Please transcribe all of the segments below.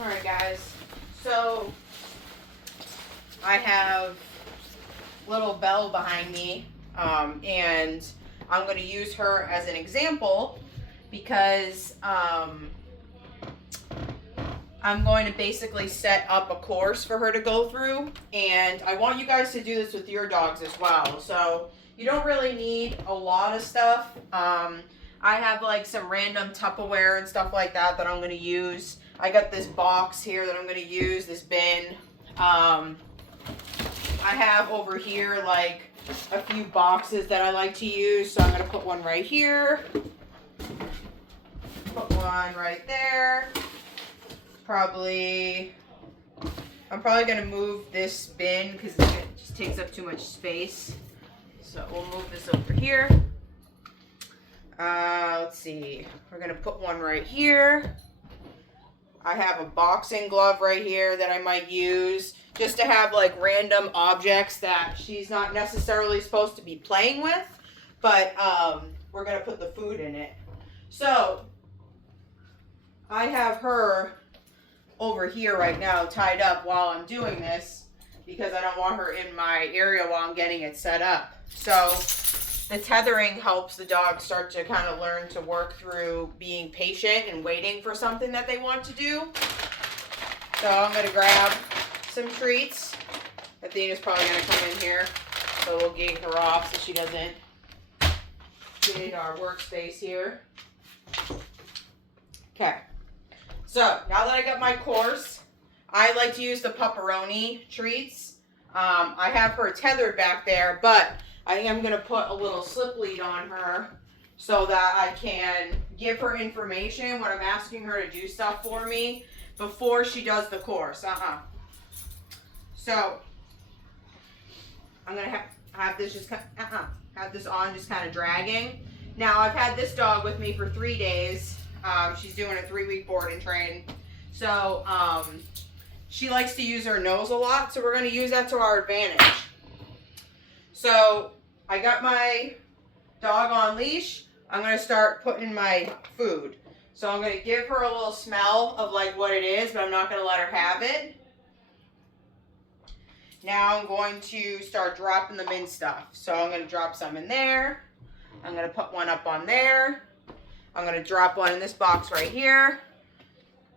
Alright guys, so I have little Belle behind me, and I'm going to use her as an example because I'm going to basically set up a course for her to go through, and I want you guys to do this with your dogs as well. So you don't really need a lot of stuff. I have like some random Tupperware and stuff like that I'm going to use. I got this box here that I'm going to use, this bin. I have over here like a few boxes that I like to use, so I'm going to put one right here. Put one right there. I'm probably going to move this bin because it just takes up too much space. So we'll move this over here. Let's see. We're going to put one right here. I have a boxing glove right here that I might use just to have like random objects that she's not necessarily supposed to be playing with, but we're going to put the food in it. So I have her over here right now tied up while I'm doing this because I don't want her in my area while I'm getting it set up. So the tethering helps the dog start to kind of learn to work through being patient and waiting for something that they want to do. So I'm going to grab some treats. Athena's probably going to come in here, so we'll gate her off so she doesn't get our workspace here. Okay. So now that I got my course, I like to use the pepperoni treats. I have her tethered back there, but I think I'm going to put a little slip lead on her so that I can give her information when I'm asking her to do stuff for me before she does the course. So I'm going to have this just have this on just kind of dragging. Now I've had this dog with me for 3 days. She's doing a 3-week board and train. So she likes to use her nose a lot, so we're going to use that to our advantage. So I got my dog on leash. I'm going to start putting my food. So I'm going to give her a little smell of like what it is, but I'm not going to let her have it. Now I'm going to start dropping them in stuff. So I'm going to drop some in there. I'm going to put one up on there. I'm going to drop one in this box right here.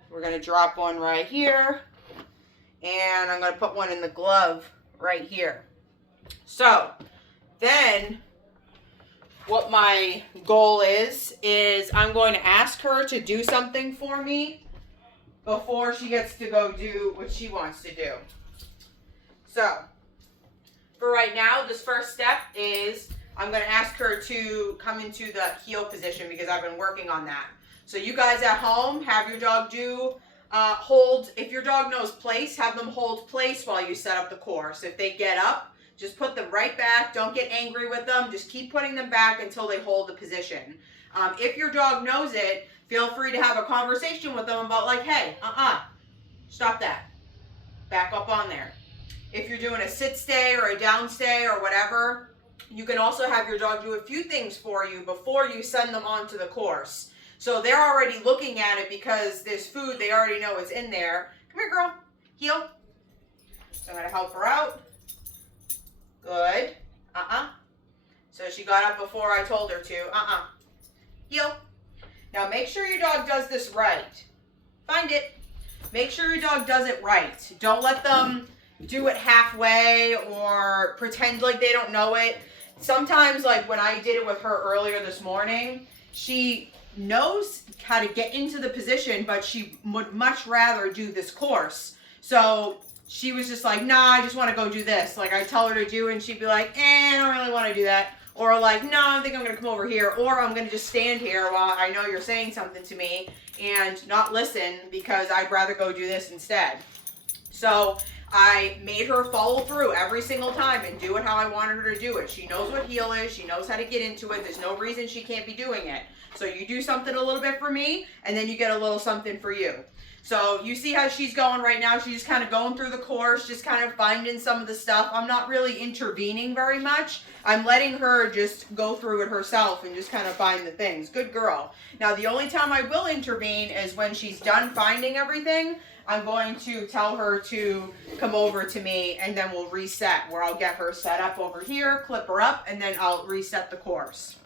We're going to drop one right here. And I'm going to put one in the glove right here. So then what my goal is I'm going to ask her to do something for me before she gets to go do what she wants to do. So for right now, this first step is I'm going to ask her to come into the heel position because I've been working on that. So you guys at home, have your dog do hold. If your dog knows place, have them hold place while you set up the course. If they get up, just put them right back. Don't get angry with them. Just keep putting them back until they hold the position. If your dog knows it, feel free to have a conversation with them about like, hey, stop that. Back up on there. If you're doing a sit stay or a down stay or whatever, you can also have your dog do a few things for you before you send them onto the course. So they're already looking at it because there's food. They already know it's in there. Come here, girl. Heel. So I'm going to help her out. Good. So she got up before I told her to. Heel. Now make sure your dog does this right. Find it. Make sure your dog does it right. Don't let them do it halfway or pretend like they don't know it. Sometimes, like when I did it with her earlier this morning, she knows how to get into the position, but she would much rather do this course. So she was just like, nah, I just want to go do this. Like I tell her to do, and she'd be like, I don't really want to do that. Or like, no, I think I'm going to come over here. Or I'm going to just stand here while I know you're saying something to me and not listen because I'd rather go do this instead. So I made her follow through every single time and do it how I wanted her to do it. She knows what heel is. She knows how to get into it. There's no reason she can't be doing it. So you do something a little bit for me, and then you get a little something for you. So you see how she's going right now. She's just kind of going through the course, just kind of finding some of the stuff. I'm not really intervening very much. I'm letting her just go through it herself and just kind of find the things. Good girl. Now, the only time I will intervene is when she's done finding everything. I'm going to tell her to come over to me, and then we'll reset, where I'll get her set up over here, clip her up, and then I'll reset the course.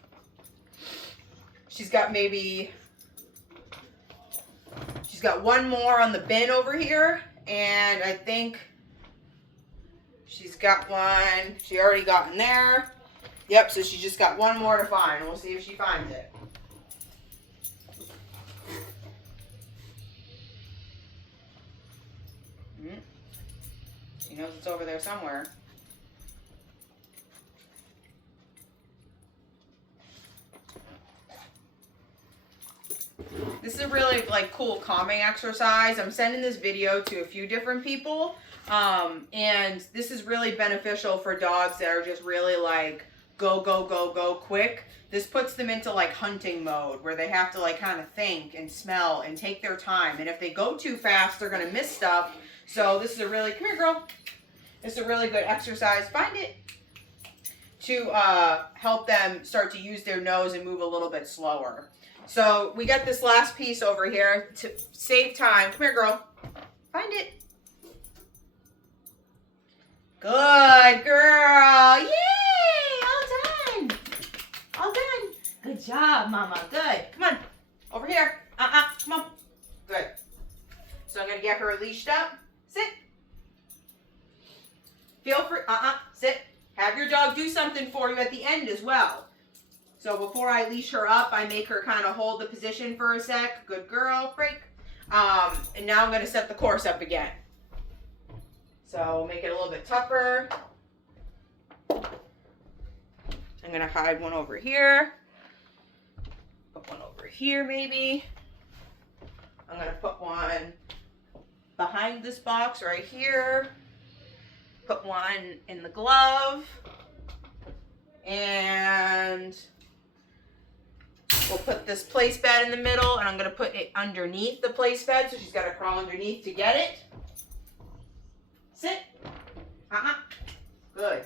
She's got one more on the bin over here, and I think she's got one. She already got in there. Yep, so she just got one more to find. We'll see if she finds it. She knows it's over there somewhere. This is a really cool calming exercise. I'm sending this video to a few different people. And this is really beneficial for dogs that are just really go, go, go, go quick. This puts them into hunting mode, where they have to kind of think and smell and take their time. And if they go too fast, they're going to miss stuff. So this is a really, come here girl. This is a really good exercise. Find it. To help them start to use their nose and move a little bit slower. So we got this last piece over here to save time. Come here, girl. Find it. Good girl. Yay! All done. All done. Good job, Mama. Good. Come on. Over here. Come on. Good. So I'm going to get her leashed up. Sit. Feel free. Sit. Have your dog do something for you at the end as well. So before I leash her up, I make her kind of hold the position for a sec. Good girl. Break. And now I'm going to set the course up again. So make it a little bit tougher. I'm going to hide one over here. Put one over here maybe. I'm going to put one behind this box right here. Put one in the glove. And we'll put this place bed in the middle, and I'm going to put it underneath the place bed, so she's got to crawl underneath to get it. Sit. Good.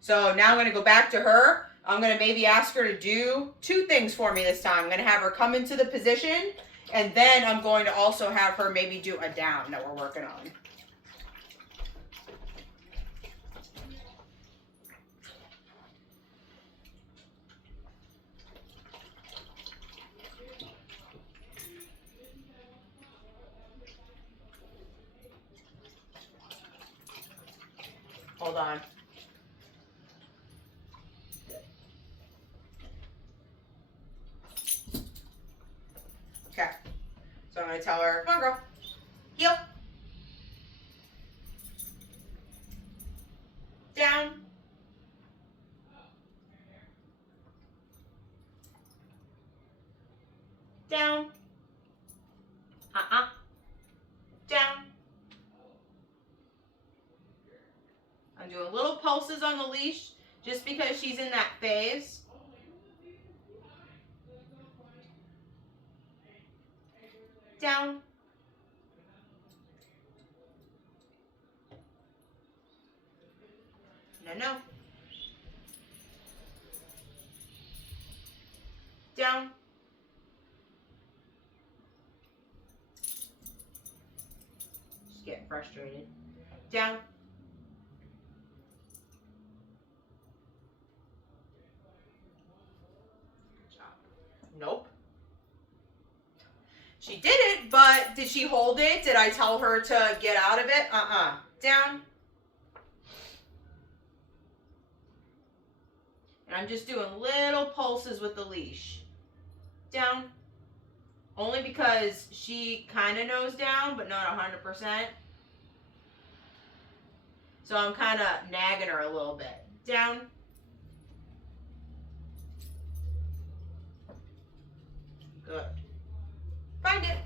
So now I'm going to go back to her. I'm going to maybe ask her to do two things for me this time. I'm going to have her come into the position, and then I'm going to also have her maybe do a down that we're working on. Hold on. Okay. So I'm going to tell her, come on, girl. Heel. Down. Down. Down. I'm doing little pulses on the leash just because she's in that phase. Down. No. Down. Just getting frustrated. Down. Nope. She did it, but did she hold it? Did I tell her to get out of it? Down. And I'm just doing little pulses with the leash. Down. Only because she kind of knows down, but not 100%. So I'm kind of nagging her a little bit. Down. Good. Find it.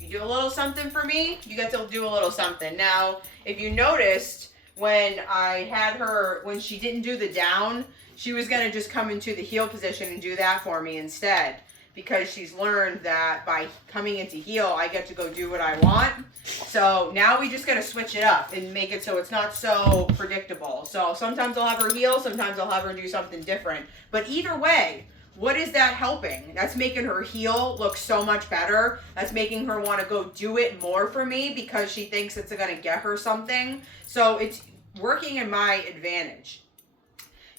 You do a little something for me, you get to do a little something. Now, if you noticed, when I had her, when she didn't do the down, she was going to just come into the heel position and do that for me instead, because she's learned that by coming into heel, I get to go do what I want. So now we just got to switch it up and make it so it's not so predictable. So sometimes I'll have her heel, sometimes I'll have her do something different. But either way, what is that helping? That's making her heel look so much better. That's making her want to go do it more for me because she thinks it's going to get her something. So it's working in my advantage.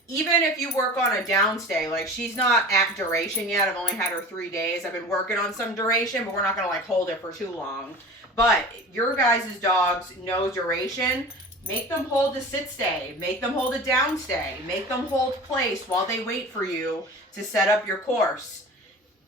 Even if you work on a downstay, like she's not at duration yet. I've only had her 3 days. I've been working on some duration, but we're not going to like hold it for too long. But your guys' dogs know duration. Make them hold a sit stay. Make them hold a downstay. Make them hold place while they wait for you to set up your course.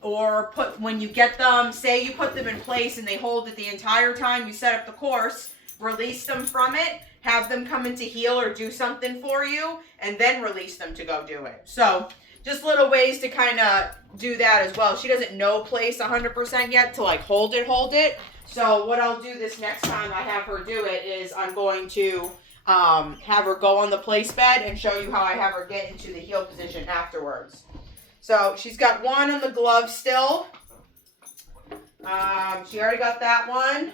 Or when you get them, say you put them in place and they hold it the entire time you set up the course, release them from it, have them come into heel or do something for you, and then release them to go do it. So just little ways to kind of do that as well. She doesn't know place 100% yet to like hold it. So what I'll do this next time I have her do it is I'm going to have her go on the place bed and show you how I have her get into the heel position afterwards. So she's got one on the glove still. She already got that one.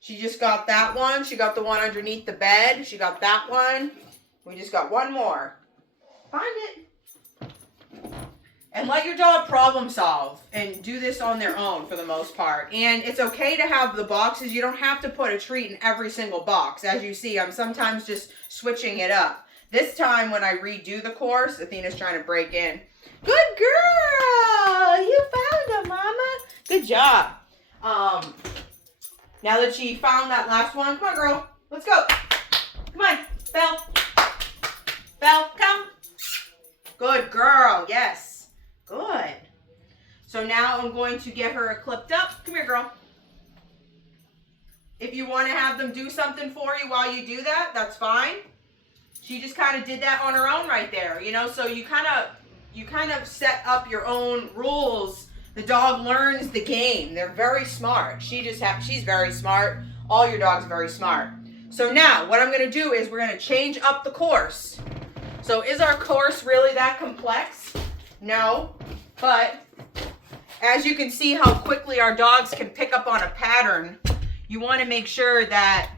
She just got that one. She got the one underneath the bed. She got that one. We just got one more. Find it. And let your dog problem solve and do this on their own for the most part. And it's okay to have the boxes. You don't have to put a treat in every single box. As you see, I'm sometimes just switching it up. This time when I redo the course, Athena's trying to break in. Good girl! You found him, Mama. Good job. Now that she found that last one, come on, girl. Let's go. Come on, Belle. Belle, come. Good girl. Yes. Good. So now I'm going to get her clipped up. Come here, girl. If you want to have them do something for you while you do that, that's fine. She just kind of did that on her own right there, you know? So you kind of set up your own rules. The dog learns the game. They're very smart. She's very smart. All your dogs are very smart. So now what I'm going to do is we're going to change up the course. So is our course really that complex? No, but as you can see how quickly our dogs can pick up on a pattern, you want to make sure that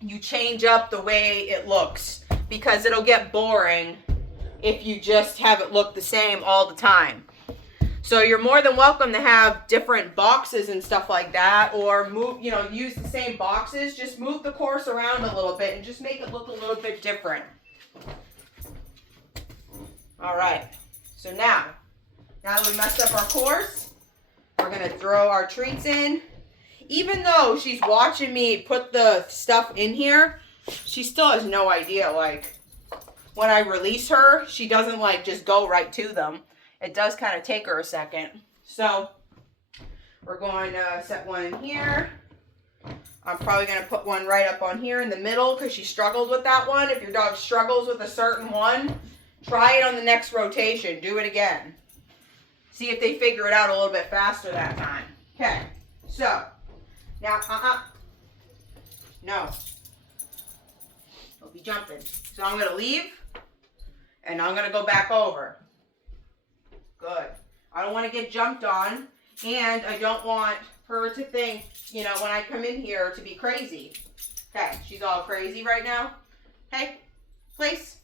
you change up the way it looks, because it'll get boring if you just have it look the same all the time. So you're more than welcome to have different boxes and stuff like that, or use the same boxes. Just move the course around a little bit and just make it look a little bit different. All right. So now that we messed up our course, we're going to throw our treats in. Even though she's watching me put the stuff in here, she still has no idea. Like, when I release her, she doesn't, like, just go right to them. It does kind of take her a second. So we're going to set one in here. I'm probably going to put one right up on here in the middle because she struggled with that one. If your dog struggles with a certain one, try it on the next rotation. Do it again. See if they figure it out a little bit faster that time. Okay. So, now, no. Don't be jumping. So I'm going to leave, and I'm going to go back over. Good. I don't want to get jumped on, and I don't want her to think, when I come in here to be crazy. Okay. She's all crazy right now. Hey, place.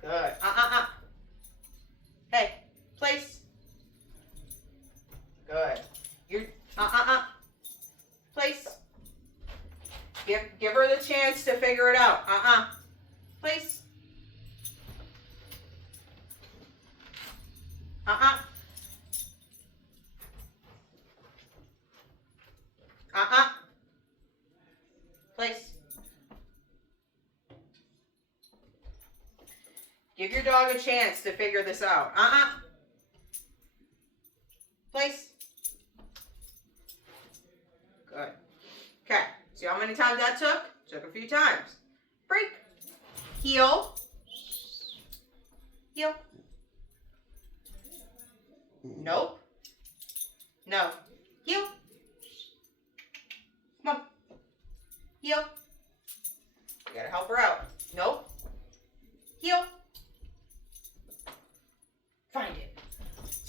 Good. Hey, place. Good. You're, place. Give her the chance to figure it out. Place. Place. Give your dog a chance to figure this out. Place. Good. Okay. See how many times that took? Took a few times. Break. Heel. Heel. Nope. No. Heel. Come on. Heel. You gotta help her out. Nope.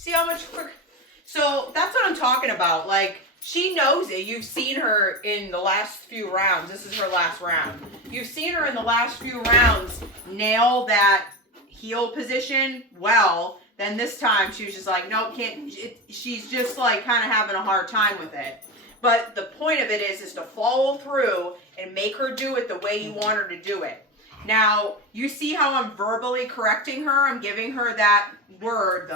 See how much quick? So that's what I'm talking about. Like, she knows it. You've seen her in the last few rounds. This is her last round. You've seen her in the last few rounds nail that heel position well. Then this time she was just like, nope, can't. She's just like kind of having a hard time with it. But the point of it is to follow through and make her do it the way you want her to do it. Now, you see how I'm verbally correcting her? I'm giving her that word.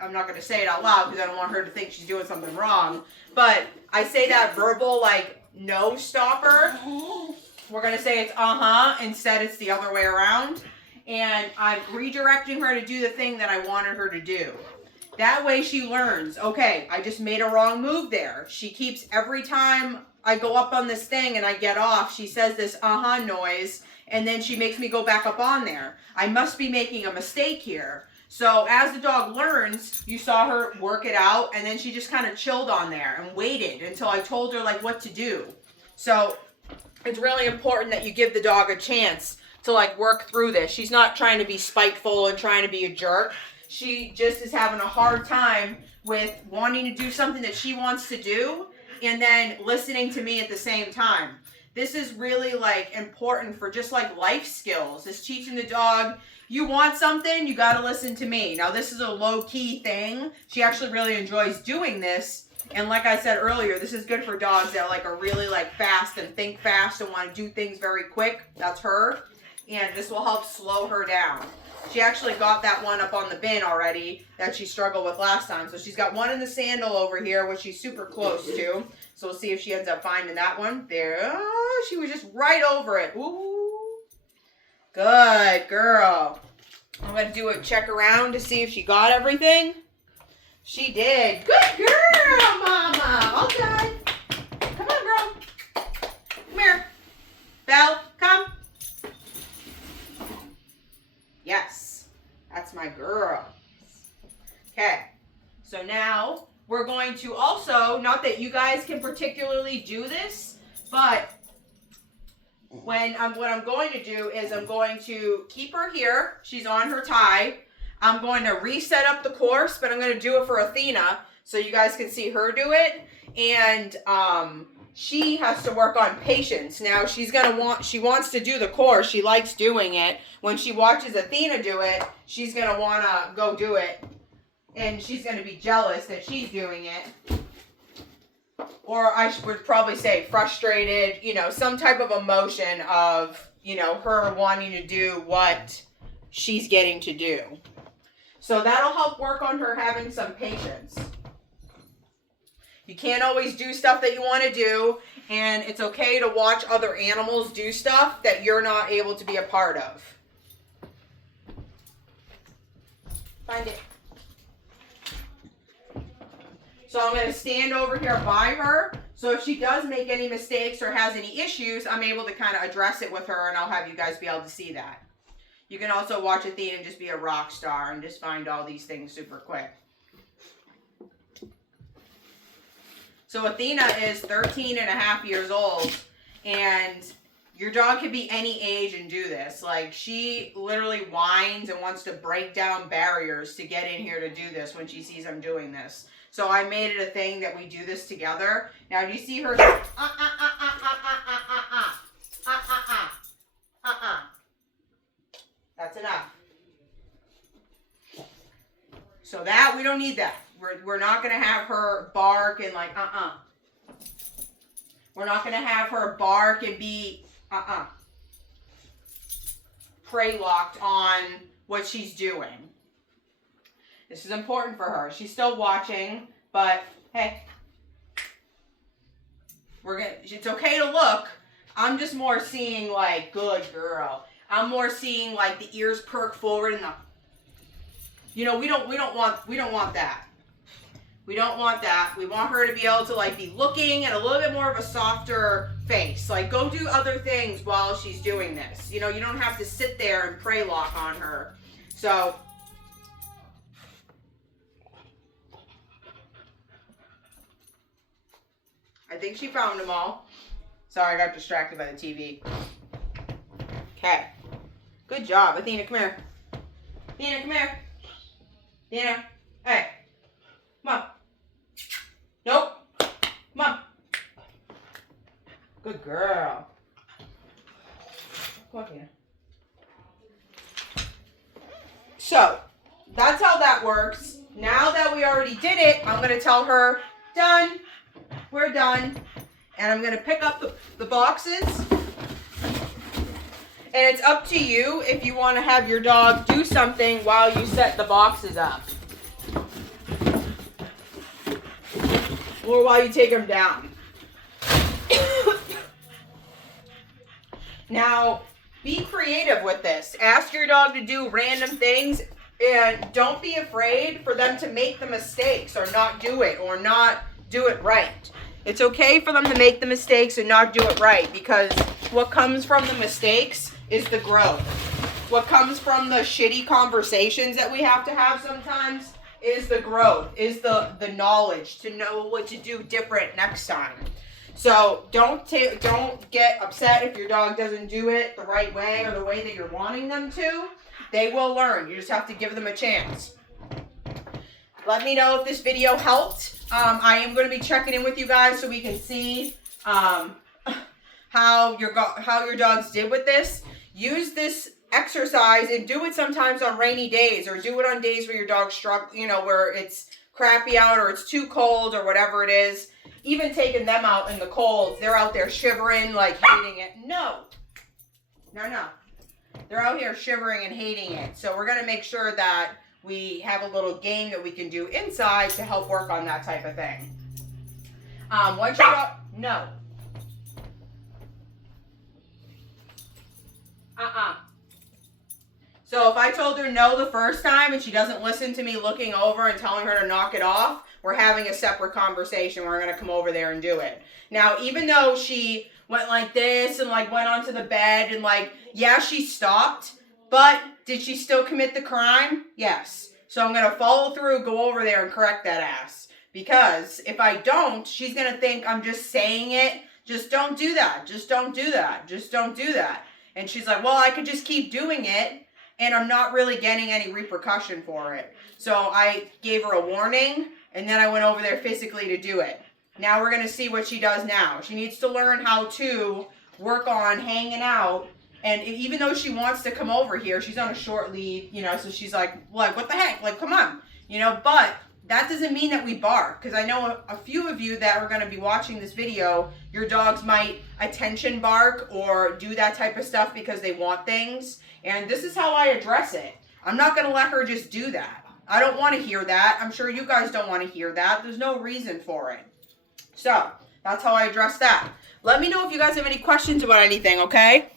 I'm not going to say it out loud because I don't want her to think she's doing something wrong. But I say that verbal, like, no stopper. We're going to say it's instead it's the other way around. And I'm redirecting her to do the thing that I wanted her to do. That way she learns, okay, I just made a wrong move there. She keeps, every time I go up on this thing and I get off, she says this noise, and then she makes me go back up on there. I must be making a mistake here. So as the dog learns, you saw her work it out, and then she just kind of chilled on there and waited until I told her like what to do. So it's really important that you give the dog a chance to like work through this. She's not trying to be spiteful and trying to be a jerk. She just is having a hard time with wanting to do something that she wants to do and then listening to me at the same time. This is really like important for just like life skills. Is teaching the dog, you want something, you got to listen to me. Now this is a low key thing. She actually really enjoys doing this. And like I said earlier, this is good for dogs that like are really like fast and think fast and want to do things very quick. That's her. And this will help slow her down. She actually got that one up on the bin already that she struggled with last time. So she's got one in the sandal over here, which she's super close to. So we'll see if she ends up finding that one. There. Oh, she was just right over it. Ooh. Good girl. I'm going to do a check around to see if she got everything. She did. Good girl, Mama. All done. Come on, girl. Come here. Belle, come. Yes, that's my girl. Okay, so now we're going to also, not that you guys can particularly do this, but what I'm going to do is I'm going to keep her here. She's on her tie. I'm going to reset up the course, but I'm going to do it for Athena so you guys can see her do it. And she has to work on patience. Now she wants to do the course. She likes doing it. When she watches Athena do it, she's going to want to go do it. And she's going to be jealous that she's doing it. Or I would probably say frustrated, some type of emotion of, her wanting to do what she's getting to do. So that'll help work on her having some patience. You can't always do stuff that you want to do, and it's okay to watch other animals do stuff that you're not able to be a part of. Find it. So I'm going to stand over here by her, so if she does make any mistakes or has any issues, I'm able to kind of address it with her, and I'll have you guys be able to see that. You can also watch Athena and just be a rock star and just find all these things super quick. So Athena is 13 and a half years old, and your dog could be any age and do this. Like, she literally whines and wants to break down barriers to get in here to do this when she sees I'm doing this. So I made it a thing that we do this together. Now, do you see her? That's enough. So that, we don't need that. We're not going to have her bark and like, We're not going to have her bark and be, prey locked on what she's doing. This is important for her. She's still watching, but hey, it's okay to look. I'm just more seeing like, good girl. I'm more seeing like the ears perk forward and the, we don't want that. We don't want that. We want her to be able to like be looking and a little bit more of a softer face. Like, go do other things while she's doing this. You don't have to sit there and prey lock on her. So I think she found them all. Sorry, I got distracted by the TV. Okay. Good job. Athena, come here. Athena, come here. Athena. Hey. did it, I'm going to tell her, done, we're done. And I'm going to pick up the boxes. And it's up to you if you want to have your dog do something while you set the boxes up. Or while you take them down. Now, be creative with this. Ask your dog to do random things, and don't be afraid for them to make the mistakes or not do it right. It's okay for them to make the mistakes and not do it right, because what comes from the mistakes is the growth. What comes from the shitty conversations that we have to have sometimes is the growth, is the knowledge to know what to do different next time. So don't get upset if your dog doesn't do it the right way or the way that you're wanting them to. They will learn. You just have to give them a chance. Let me know if this video helped. I am going to be checking in with you guys so we can see how your dogs did with this. Use this exercise and do it sometimes on rainy days, or do it on days where your dog's struggle, where it's crappy out or it's too cold or whatever it is. Even taking them out in the cold, they're out there shivering, like hating it. No. They're out here shivering and hating it. So we're going to make sure that we have a little game that we can do inside to help work on that type of thing. Once your dog, no. So if I told her no the first time and she doesn't listen to me looking over and telling her to knock it off, we're having a separate conversation. We're going to come over there and do it. Now, even though she went like this and like went onto the bed and like, yeah, she stopped, but did she still commit the crime? Yes. So I'm going to follow through, go over there and correct that ass. Because if I don't, she's going to think I'm just saying it. Just don't do that. Just don't do that. Just don't do that. And she's like, well, I could just keep doing it and I'm not really getting any repercussion for it. So I gave her a warning and then I went over there physically to do it. Now we're going to see what she does now. She needs to learn how to work on hanging out. And even though she wants to come over here, she's on a short lead, so she's like, what the heck? Like, come on, but that doesn't mean that we bark. Because I know a few of you that are going to be watching this video, your dogs might attention bark or do that type of stuff because they want things. And this is how I address it. I'm not going to let her just do that. I don't want to hear that. I'm sure you guys don't want to hear that. There's no reason for it. So, that's how I address that. Let me know if you guys have any questions about anything, okay?